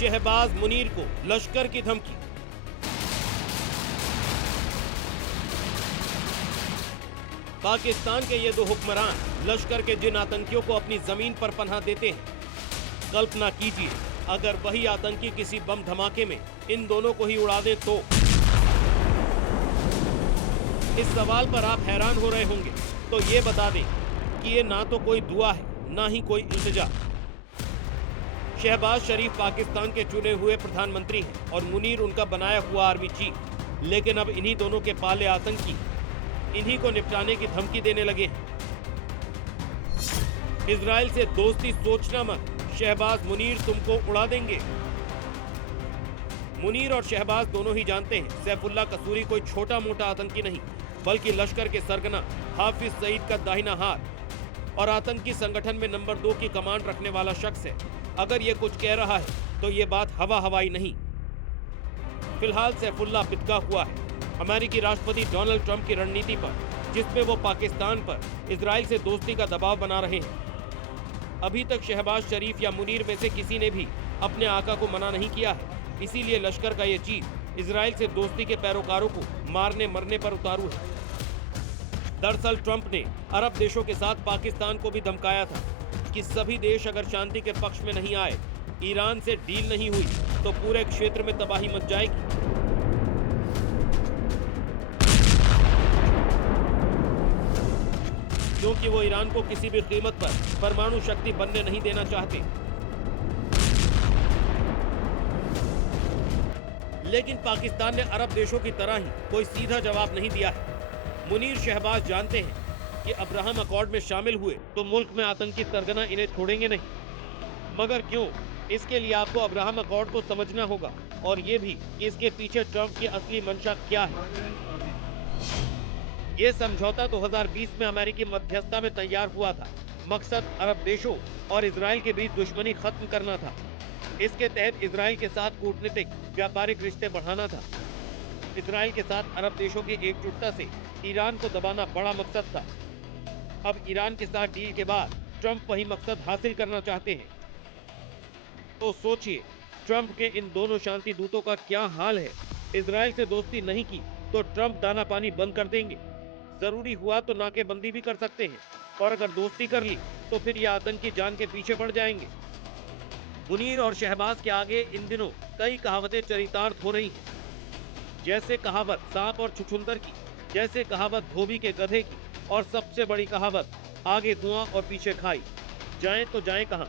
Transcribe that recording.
शहबाज मुनीर को लश्कर की धमकी। पाकिस्तान के ये दो हुक्मरान लश्कर के जिन आतंकियों को अपनी जमीन पर पनाह देते हैं, कल्पना कीजिए अगर वही आतंकी किसी बम धमाके में इन दोनों को ही उड़ा दे तो। इस सवाल पर आप हैरान हो रहे होंगे, तो ये बता दें कि ये ना तो कोई दुआ है ना ही कोई इल्तिजा। शहबाज शरीफ पाकिस्तान के चुने हुए प्रधानमंत्री हैं और मुनीर उनका बनाया हुआ आर्मी चीफ। लेकिन अब इन्हीं दोनों के पाले आतंकी इन्हीं को निपटाने की धमकी देने लगे हैं। इजराइल से दोस्ती सोचना मत, शहबाज मुनीर तुमको उड़ा देंगे। मुनीर और शहबाज दोनों ही जानते हैं सैफुल्लाह कसूरी कोई छोटा मोटा आतंकी नहीं, बल्कि लश्कर के सरगना हाफिज सईद का दाहिना हाथ और आतंकी संगठन में नंबर 2 की कमांड रखने वाला शख्स है। अगर ये कुछ कह रहा है तो ये बात हवा हवाई नहीं। फिलहाल सैफुल्लाह पिटका हुआ है अमेरिकी राष्ट्रपति डोनाल्ड ट्रंप की रणनीति पर, जिसमें वो पाकिस्तान पर इजराइल से दोस्ती का दबाव बना रहे हैं। अभी तक शहबाज शरीफ या मुनीर में से किसी ने भी अपने आका को मना नहीं किया है, इसीलिए लश्कर का ये चीफ इजराइल से दोस्ती के पैरोकारों को मारने मरने पर उतारू है। दरअसल ट्रंप ने अरब देशों के साथ पाकिस्तान को भी धमकाया था कि सभी देश अगर शांति के पक्ष में नहीं आए, ईरान से डील नहीं हुई तो पूरे क्षेत्र में तबाही मच जाएगी। क्योंकि वो ईरान को किसी भी कीमत पर परमाणु शक्ति बनने नहीं देना चाहते। लेकिन पाकिस्तान ने अरब देशों की तरह ही कोई सीधा जवाब नहीं दिया है। मुनीर शहबाज जानते हैं कि अब्राहम अकॉर्ड में शामिल हुए तो मुल्क में आतंकी सरगना इन्हें छोड़ेंगे नहीं। मगर क्यों? इसके लिए आपको अब्राहम अकॉर्ड को समझना होगा और ये भी कि इसके पीछे ट्रंप की असली मंशा क्या है। ये समझौता 2020 में अमेरिकी मध्यस्थता में तैयार हुआ था। मकसद अरब देशों और इजराइल के बीच दुश्मनी खत्म करना था। इसके तहत इजराइल के साथ कूटनीतिक व्यापारिक रिश्ते बढ़ाना था। इजराइल के साथ अरब देशों की एकजुटता से ईरान को दबाना बड़ा मकसद था। अब ईरान के साथ डील के बाद ट्रंप वही मकसद हासिल करना चाहते हैं। तो सोचिए ट्रंप के इन दोनों शांति दूतों का क्या हाल है। इजराइल से दोस्ती नहीं की तो ट्रंप दाना पानी बंद कर देंगे। जरूरी हुआ तो नाकेबंदी भी कर सकते हैं, और अगर दोस्ती कर ली तो फिर ये आतंकी जान के पीछे पड़ जाएंगे। मुनीर और शहबाज के आगे इन दिनों कई कहावतें चरितार्थ हो रही हैं। जैसे कहावत सांप और छुछुंदर की, जैसे कहावत धोबी के गधे की, और सबसे बड़ी कहावत आगे धुआं और पीछे खाई। जाएं तो जाएं कहां।